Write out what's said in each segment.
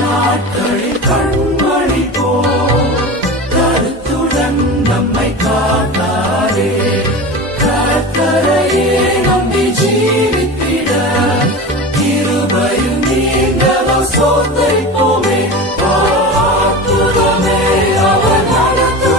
நாட்களில் கண்மணி போல் கருத்துடன் நம்மை காத்தாரே, கர்த்தரையே நம்பி ஜீவித்திட கிருபையும் நீங்கவா சோர்ந்திருப்போமே. அற்புதமே அவர் நடத்து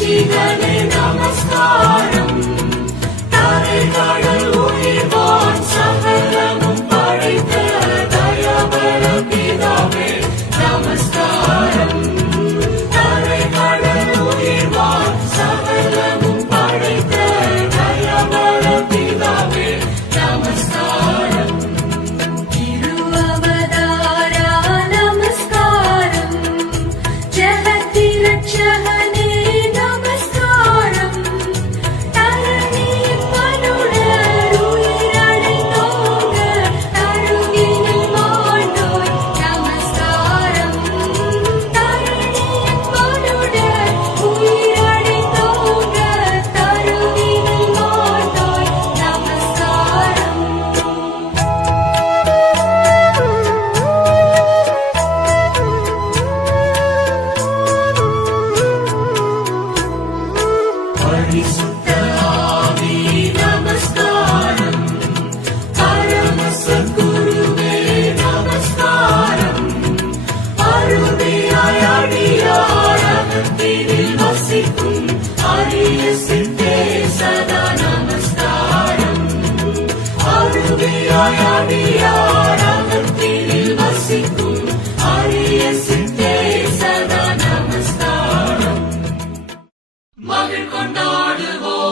சிருஷ்டிகளே நமஸ்காரம். தரைகடல் உயிர்வான் சகலமும் படைத்த தயாபர பிதாவே நமஸ்காரம். தரைகடல் உயிர்வான் சகலமும் படைத்த தயாபர பிதாவே நமஸ்காரம். திருஅவதாரா நமஸ்காரம். ஜெகதி ரட்சகனே நமஸ்காரம். தரணியின் மனுடர் உயிரடைந்தோங்க தருகினில் மாண்டோய் நமஸ்காரம். தரணியின் மனுடர் உயிரடைந்தோங்க தருகினில் மாண்டோய் நமஸ்காரம். பரிசுத்த ஆவி நமஸ்காரம். பரமசத்குருவே நமஸ்காரம். அருமையாய் அடியார் அகத்தினில் வசிக்கும் அரிய சித்தே சதா நமஸ்காரம். அருமையாய் அடியார் அகத்தினில் வசிக்கும் அரிய சித்தே சதா நமஸ்காரம். மகிழ் கொண்டாடுவோம்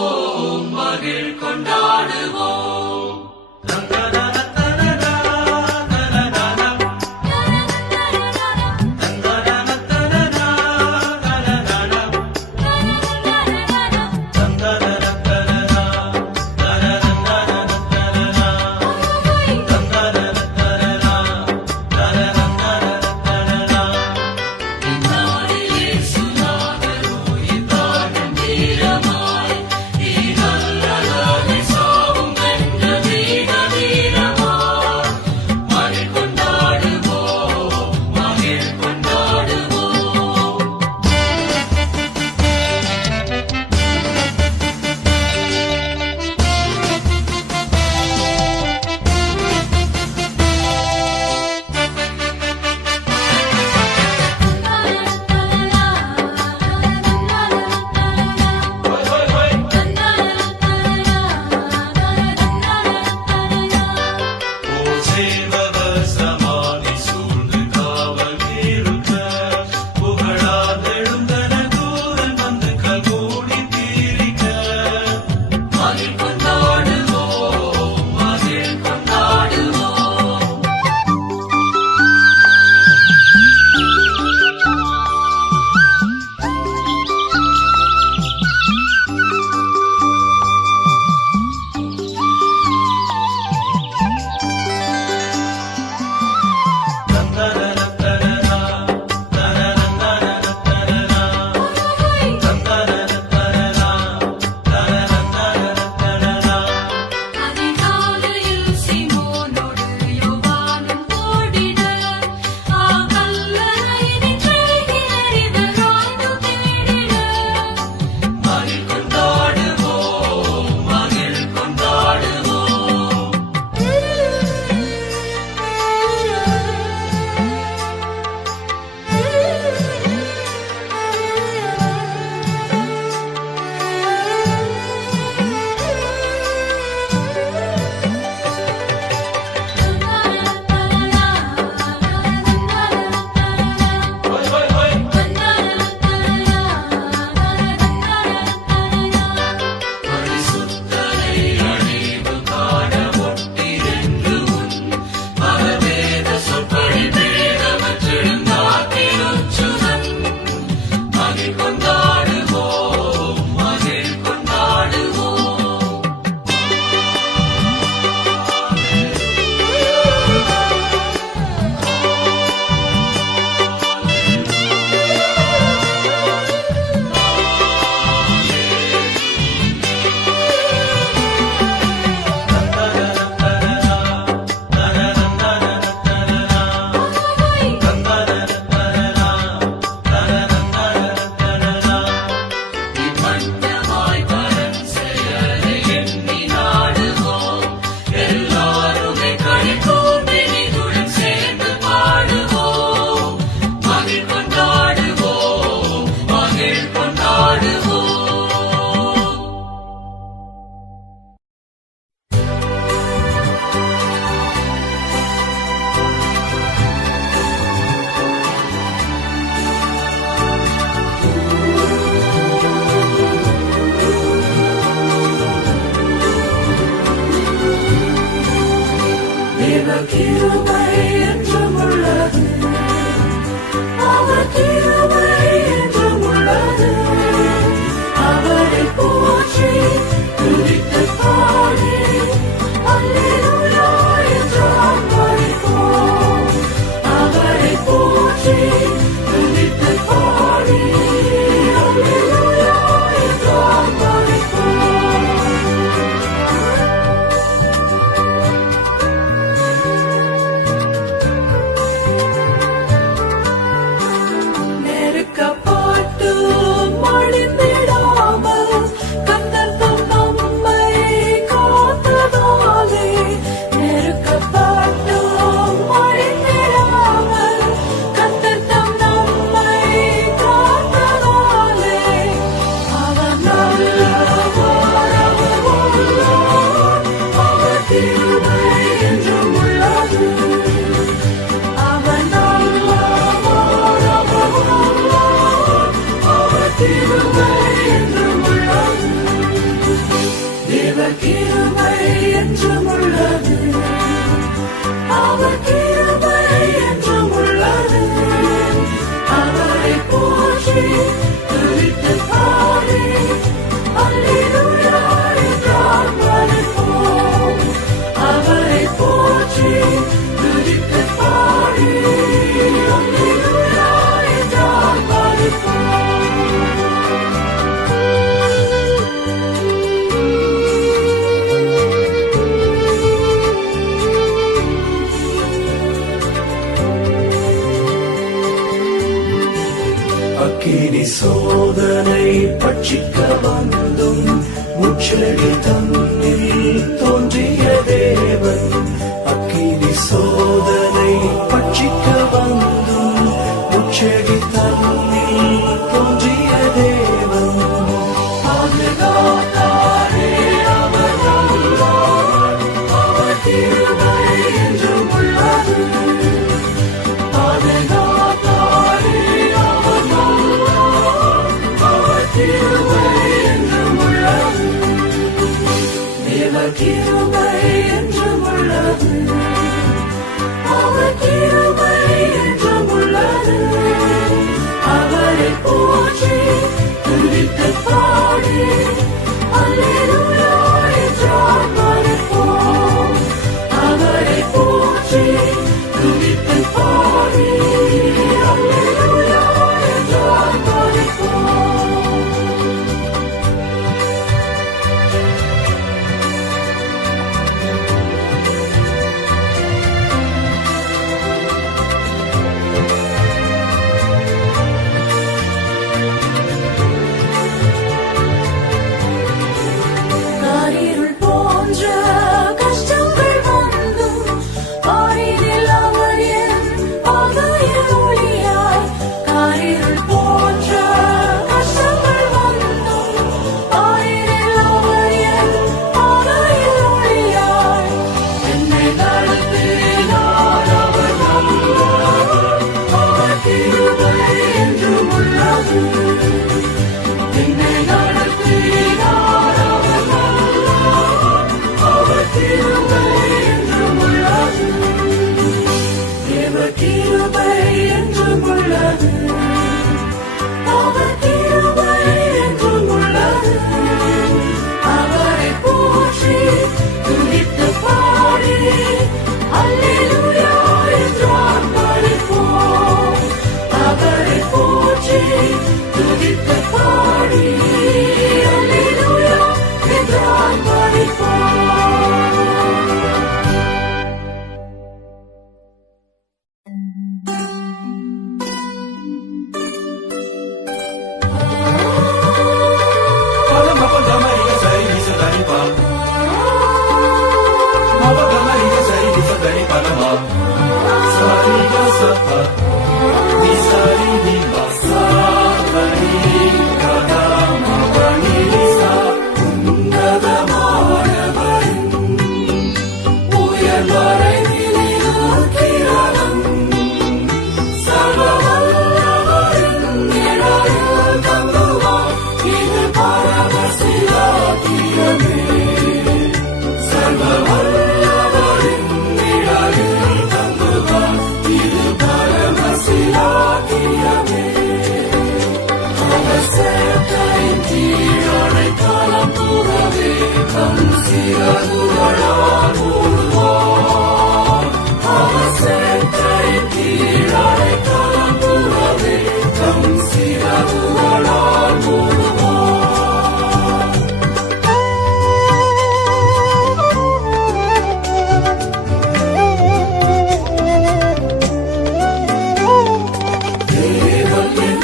தேவ கிருபை என்றும் உள்ளது, அவர் கிருபை என்றும் உள்ளது. அவரை போற்றி துதித்து பாடி அல்லேலூயா என்று ஆர்ப்பரிப்போம். அவரை போற்றி துதித்து பாடி அல்லேலூயா என்று ஆர்ப்பரிப்போம். நெருக்கப்பட்டு மடிந்திடாமல் கர்த்தர் தம் நம்மை காத்ததாலே, நெருக்கப்பட்டு மடிந்திடாமல் கர்த்தர் தம் நம்மை காத்ததாலே, அவர் நல்லவர், அவர் வல்லவர், அவர் கிருபை என்றும் உள்ளது. அவர் நல்லவர், அவர் வல்லவர், அவர் கிருபை என்றும் உள்ளது. தேவ கிருபை என்றும் உள்ளது, அவர் கிருபை என்றும் உள்ளது. அவரை போற்றி துதித்து பாடி அல்லேலூயா என்று ஆர்ப்பரிப்போம். அவரை போற்றி துதித்து பாடி அல்லேலூயா என்று ஆர்ப்பரிப்போம். அக்கினி சோதனை பட்சிக்க வந்தும் முச்செடி தன்னில் தோன்றிய தேவன். அக்கினி சோதனை பட்சிக்க வந்தும் முச்செடி தன்னில் தோன்றிய தேவன். பாதுகாத்தாரே அவர் நல்லவர், அவர் கிருபை என்றும் உள்ளது. பாதுகாத்தாரே அவர் நல்லவர், அவர் கிருபை என்றும் உள்ளது. தேவ கிருபை என்றும் உள்ளது, அவர் கிருபை என்றும் உள்ளது. அவரை போற்றி துதித்து பாடி அல்லேலூயா என்று ஆர்ப்பரிப்போம். அவரை போற்றி துதித்து பாடி அல்லேலூயா என்று ஆர்ப்பரிப்போம். காரிருள் போன்ற கஷ்டங்கள் வந்தும் பாரினில் அவர் என் பாதையில் ஒளியாய். காரிருள் போன்ற கஷ்டங்கள் வந்தும் பாரினில் அவர் என் பாதையில் ஒளியாய். என்னை நடத்தினார் அவர் நல்லவர், அவர் கிருபை என்றும் உள்ளது. என்னை நடத்தினார் அவர் நல்லவர், அவர் தம் சிறகுகளால் மூடுவார். அவர் சேட்டையின் கீழ் அடைக்கலம் புகவே தம் சிறகுகளால் மூடுவார்.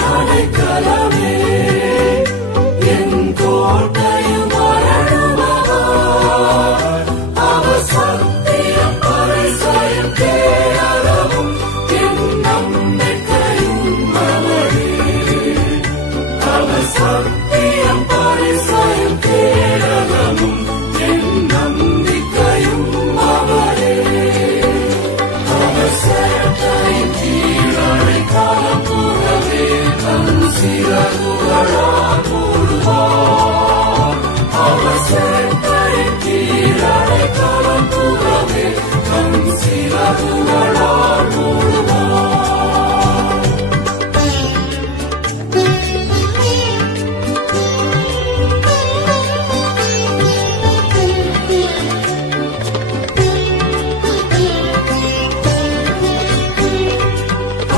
அடைக்கலமே என் கோட்டையும் அரணமுமாவார். அவர் சத்தியம் பரிசயம் கேடகமும் என் நம்பிக்கையும் அவரே. அவர் சத்தியம் பரிசயம் கேடகமும் என் நம்பிக்கையும் அவரே. அவர் சேட்டையின் கீழ் அடைக்கலம் புகவே தம் சிறகுகளால் மூடுவார். அவர் சேட்டையின் கீழ் அடைக்கலம் புகவே தம் சிறகுகளால் மூடுவார்.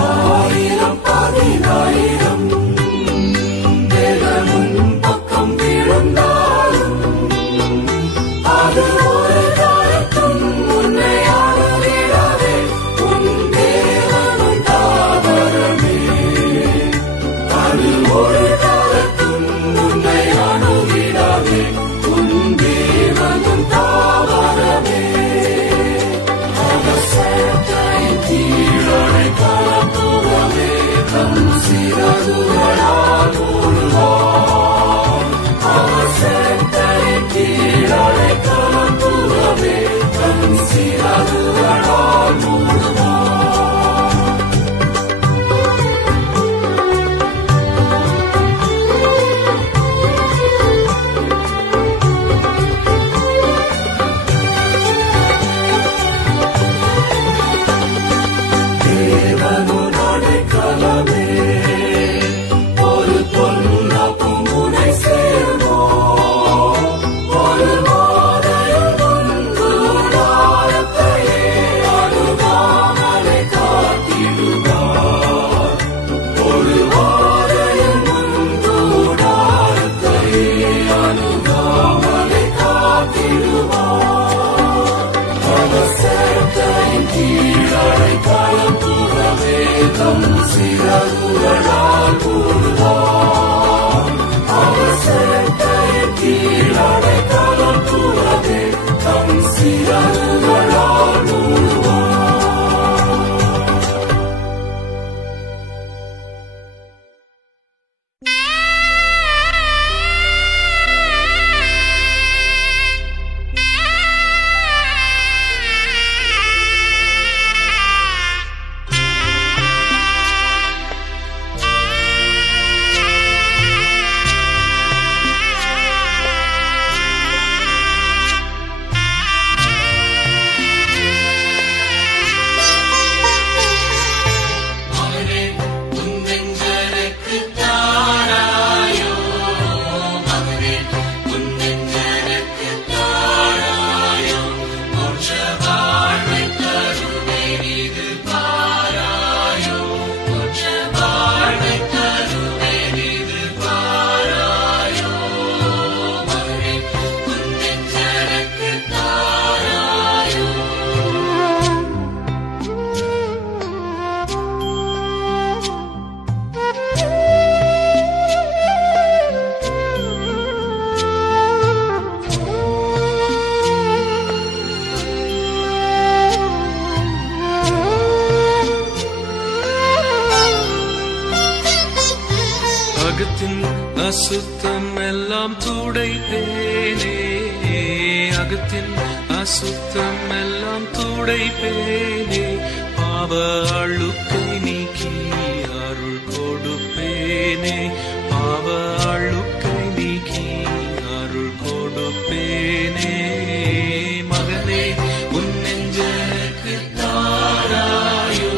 ஆயிரம் பதினாயிரம் வேதமும் பக்கம் விழுந்தாலும் அது ஒரு காலத்தும் உன்னை அணுகிடாதே. உன் தேவனும் தாவரமே. அது ஒரு காலத்தும் உன்னை அணுகிடாதே. உன் தேவனும் தாவரமே. அவர் சேட்டையின் கீழ் அடைக்கலம் புகவே தம் சிறகுகளால் மூடுவார். அவர் சேட்டையின் கீழ் அடைக்கலம் புகவே தம் சிறகுகளால் மூடுவார். தேவனும் அடைக்கலமே ஒரு பொல்லாப்பும் உன்னை சேருமோ. ஒரு வாதையும் உன் கூடாரத்தையே அணுகாமலே காத்திடுவார். ஒரு வாதையும் உன் கூடாரத்தையே அணுகாமலே காத்திடுவார். அவர் சேட்டையின் கீழ் அடைக்கலம் புகவே தம் சிறகுகளால் மூடுவார். அவர் சேட்டையின் கீழ் அடைக்கலம் புகவே தம் சிறகுகளால் மூடுவார். அகத்தின் அசுத்தம் எல்லாம் துடைப்பேனே. அகத்தின் அசுத்தம் எல்லாம் துடைப்பேனே. பாவ அழுக்கை நீக்கி அருள் கொடுப்பேனே. பாவ அழுக்கை நீக்கி அருள் கொடுப்பேனே. மகனே உன் நெஞ்சனுக்கு தாராயோ.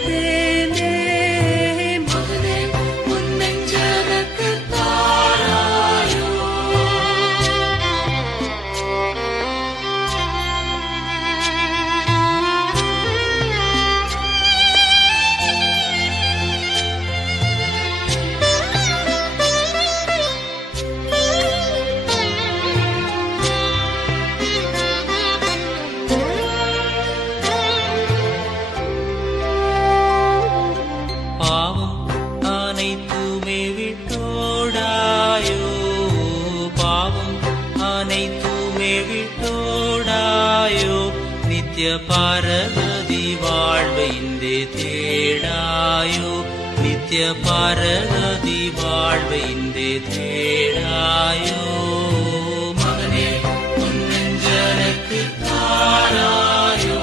துடைப்பேனே மகனே உன் நெஞ்சனக்கு தாராயோ பாவம் அனைத்துமே விட்டோடாயோ பாவம் அனைத்துமே விட்டோடாயோ நித்திய பரகதி வாழ்வை இன்றே தேடாயோ நித்திய பரகதி வாழ்வை இன்றே தேடாயோ மகனே உன் நெஞ்சனக்கு தாராயோ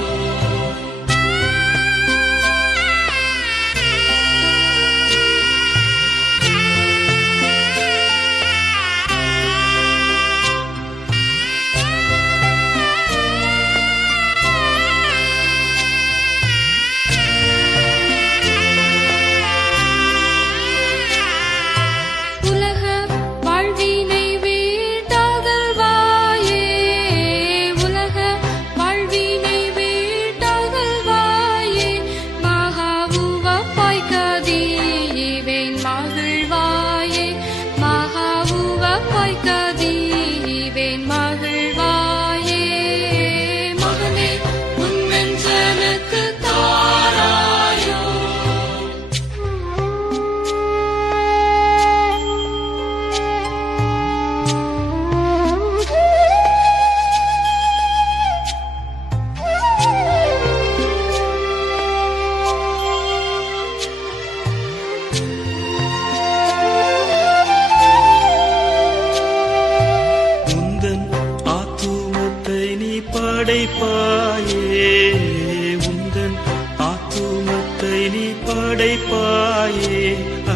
உலக வாழ்வினை வீட்டகல்வாயே உலக வாழ்வினை வீட்டகல்வாயே மகா உவப்பாய் கதிவேன் மகிழ்வாயே மகா உவப்பாய் கதிவேன் மகிழ்வாயே மகனே உன் நெஞ்சனக்கு தாராயோ உந்தன் ஆத்துமத்தை நீ படைப்பாயே உந்தன் ஆத்துமத்தை நீ படைப்பாயே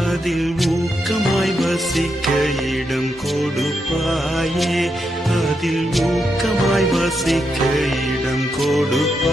அதில் ஊக்கமாய் வசிக்க இடம் கொடுப்பாயே அதில் ஊக்கமாய் வசிக்க இடம் கொடுப்பாயே